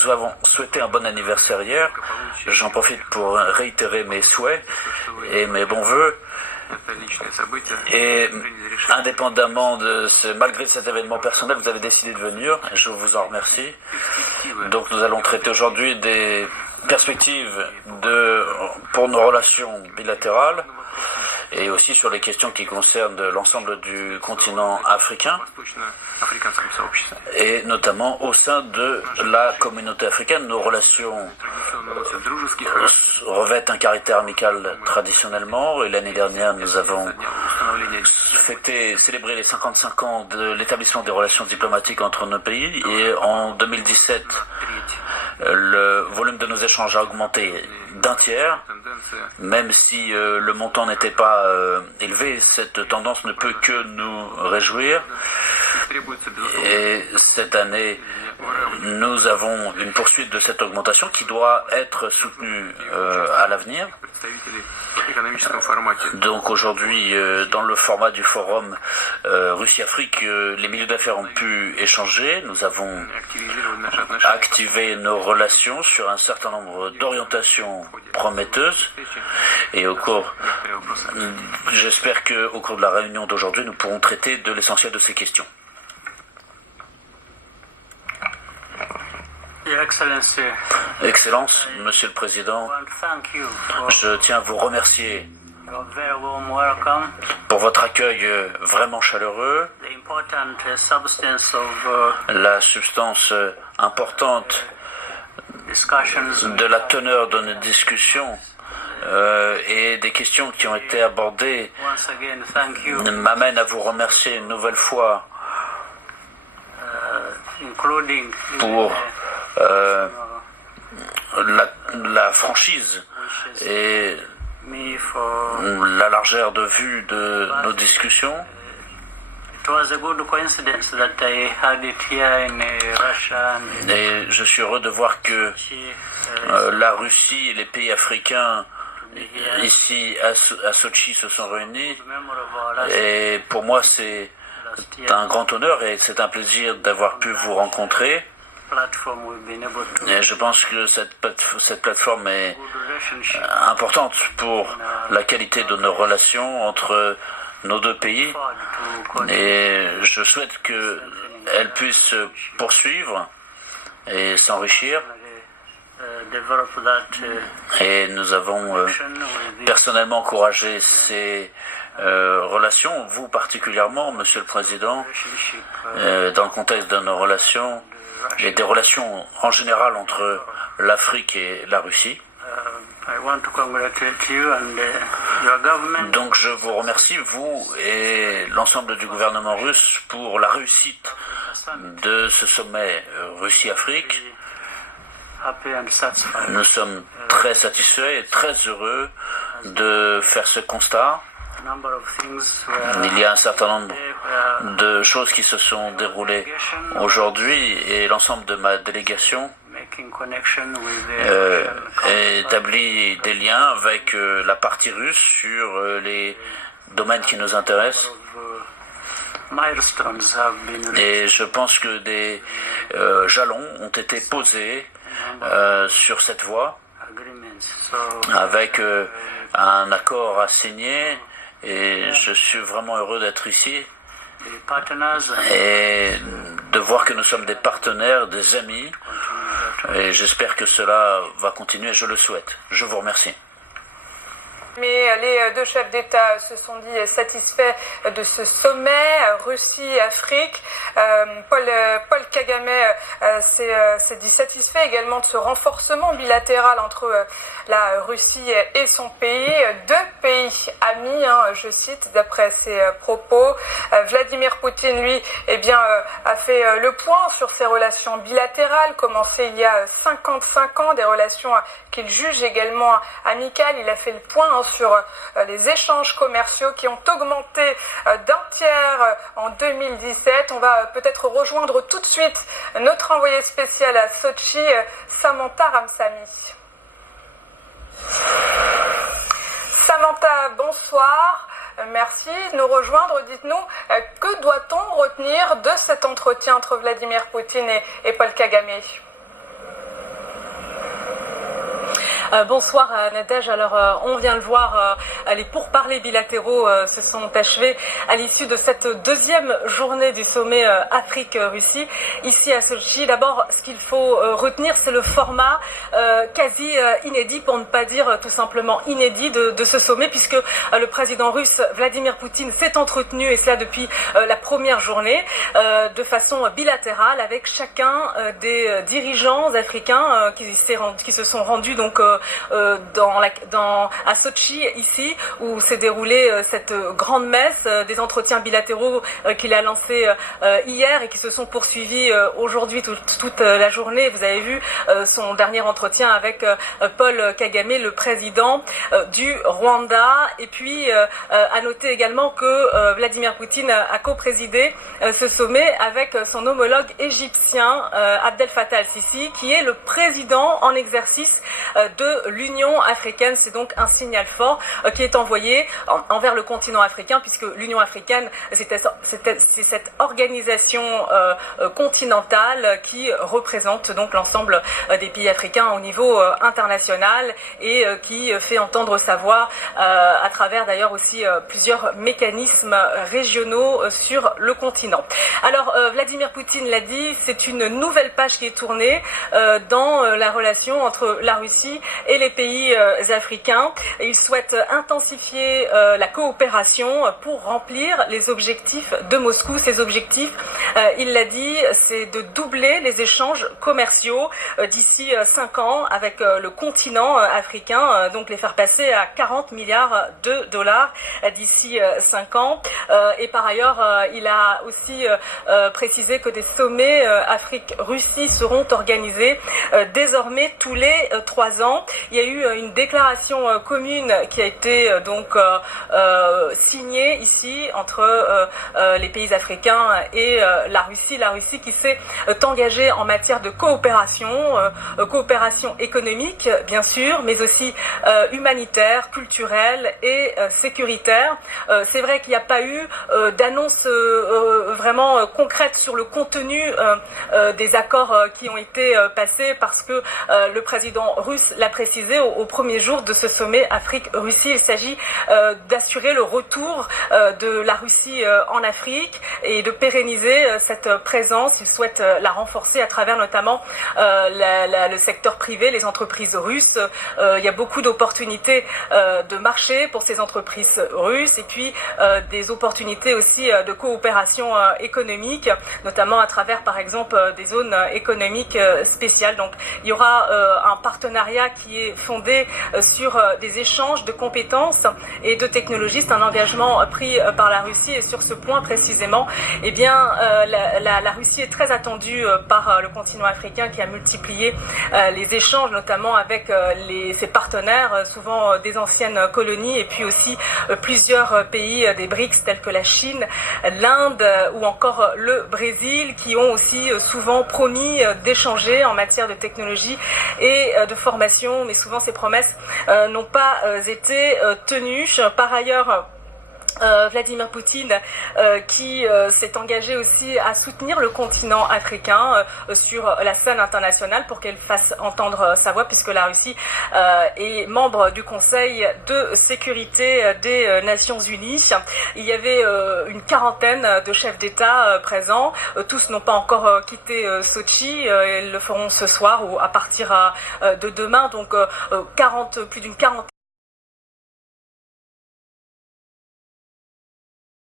vous avons souhaité un bon anniversaire hier. J'en profite pour réitérer mes souhaits et mes bons voeux. Et indépendamment malgré cet événement personnel, vous avez décidé de venir. Je vous en remercie. Donc nous allons traiter aujourd'hui des perspectives pour nos relations bilatérales et aussi sur les questions qui concernent l'ensemble du continent africain et notamment au sein de la communauté africaine. Nos relations revêtent un caractère amical traditionnellement et l'année dernière nous avons célébré les 55 ans de l'établissement des relations diplomatiques entre nos pays et en 2017 le volume de nos échanges a augmenté d'un tiers. Même si le montant n'était pas élevé, cette tendance ne peut que nous réjouir. Et cette année, nous avons une poursuite de cette augmentation qui doit être soutenue à l'avenir. Donc aujourd'hui, dans le format du forum Russie-Afrique, les milieux d'affaires ont pu échanger. Nous avons activé nos relations sur un certain nombre d'orientations prometteuses. Et j'espère qu'au cours de la réunion d'aujourd'hui, nous pourrons traiter de l'essentiel de ces questions. Excellence, Monsieur le Président, je tiens à vous remercier pour votre accueil vraiment chaleureux. La substance importante de la teneur de nos discussions et des questions qui ont été abordées m'amène à vous remercier une nouvelle fois pour la franchise et la largeur de vue de nos discussions. Et je suis heureux de voir que la Russie et les pays africains ici à Sochi se sont réunis. Et pour moi, c'est un grand honneur et c'est un plaisir d'avoir pu vous rencontrer. Et je pense que cette plateforme est importante pour la qualité de nos relations entre nos deux pays. Et je souhaite qu'elle puisse poursuivre et s'enrichir. Et nous avons personnellement encouragé ces relations, vous particulièrement, Monsieur le Président, dans le contexte de nos relations et des relations en général entre l'Afrique et la Russie. Donc je vous remercie, vous et l'ensemble du gouvernement russe, pour la réussite de ce sommet Russie-Afrique. Nous sommes très satisfaits et très heureux de faire ce constat. Il y a un certain nombre de choses qui se sont déroulées aujourd'hui et l'ensemble de ma délégation établit des liens avec la partie russe sur les domaines qui nous intéressent. Et je pense que des jalons ont été posés sur cette voie avec un accord à signer. Et je suis vraiment heureux d'être ici et de voir que nous sommes des partenaires, des amis. Et j'espère que cela va continuer, je le souhaite. Je vous remercie. Mais les deux chefs d'État se sont dit satisfaits de ce sommet Russie-Afrique. Paul Kagame s'est dit satisfait également de ce renforcement bilatéral entre la Russie et son pays. Deux pays amis, je cite, d'après ses propos. Vladimir Poutine, lui, a fait le point sur ses relations bilatérales, commencées il y a 55 ans, des relations qu'il juge également amicales. Il a fait le point sur les échanges commerciaux qui ont augmenté d'un tiers en 2017. On va peut-être rejoindre tout de suite notre envoyée spéciale à Sochi, Samantha Ramsamy. Samantha, bonsoir. Merci de nous rejoindre. Dites-nous, que doit-on retenir de cet entretien entre Vladimir Poutine et Paul Kagame ? Bonsoir Nadège. Alors on vient le voir, les pourparlers bilatéraux se sont achevés à l'issue de cette deuxième journée du sommet Afrique-Russie ici à Sochi. D'abord, ce qu'il faut retenir, c'est le format quasi inédit, pour ne pas dire tout simplement inédit de ce sommet, puisque le président russe Vladimir Poutine s'est entretenu, et cela depuis la première journée, de façon bilatérale avec chacun des dirigeants africains qui se sont rendus donc à Sochi ici, où s'est déroulée cette grande messe, des entretiens bilatéraux qu'il a lancés hier et qui se sont poursuivis aujourd'hui toute la journée. Vous avez vu son dernier entretien avec Paul Kagame, le président du Rwanda. Et puis à noter également que Vladimir Poutine a co-présidé ce sommet avec son homologue égyptien Abdel Fattah al-Sisi, qui est le président en exercice de l'Union africaine. C'est donc un signal fort qui est envoyé envers le continent africain, puisque l'Union africaine, c'est cette organisation continentale qui représente donc l'ensemble des pays africains au niveau international et qui fait entendre sa voix à travers d'ailleurs aussi plusieurs mécanismes régionaux sur le continent. Alors Vladimir Poutine l'a dit, c'est une nouvelle page qui est tournée dans la relation entre la Russie et les pays africains. Il souhaite intensifier la coopération pour remplir les objectifs de Moscou. Ces objectifs, il l'a dit, c'est de doubler les échanges commerciaux d'ici 5 ans avec le continent africain, donc les faire passer à 40 milliards de dollars d'ici 5 ans. Et par ailleurs, il a aussi précisé que des sommets Afrique-Russie seront organisés désormais tous les 3 ans. Il y a eu une déclaration commune qui a été donc signée ici entre les pays africains et la Russie qui s'est engagée en matière de coopération économique bien sûr, mais aussi humanitaire, culturelle et sécuritaire. C'est vrai qu'il n'y a pas eu d'annonce vraiment concrète sur le contenu des accords qui ont été passés, parce que le président russe l'a précisé au premier jour de ce sommet Afrique-Russie. Il s'agit d'assurer le retour de la Russie en Afrique et de pérenniser cette présence. Il souhaite la renforcer à travers notamment le secteur privé, les entreprises russes. Il y a beaucoup d'opportunités de marché pour ces entreprises russes, et puis des opportunités aussi de coopération économique, notamment à travers par exemple des zones économiques spéciales. Donc il y aura un partenariat qui est fondé sur des échanges de compétences et de technologies. C'est un engagement pris par la Russie, et sur ce point précisément, eh bien la Russie est très attendue par le continent africain, qui a multiplié les échanges, notamment avec ses partenaires, souvent des anciennes colonies, et puis aussi plusieurs pays des BRICS tels que la Chine, l'Inde ou encore le Brésil, qui ont aussi souvent promis d'échanger en matière de technologie et de formation, mais souvent ces promesses n'ont pas été tenues. Par ailleurs, Vladimir Poutine qui s'est engagé aussi à soutenir le continent africain sur la scène internationale pour qu'elle fasse entendre sa voix, puisque la Russie est membre du Conseil de sécurité des Nations Unies. Il y avait une quarantaine de chefs d'État présents. Tous n'ont pas encore quitté Sochi. Ils le feront ce soir ou à partir de demain. Donc plus d'une quarantaine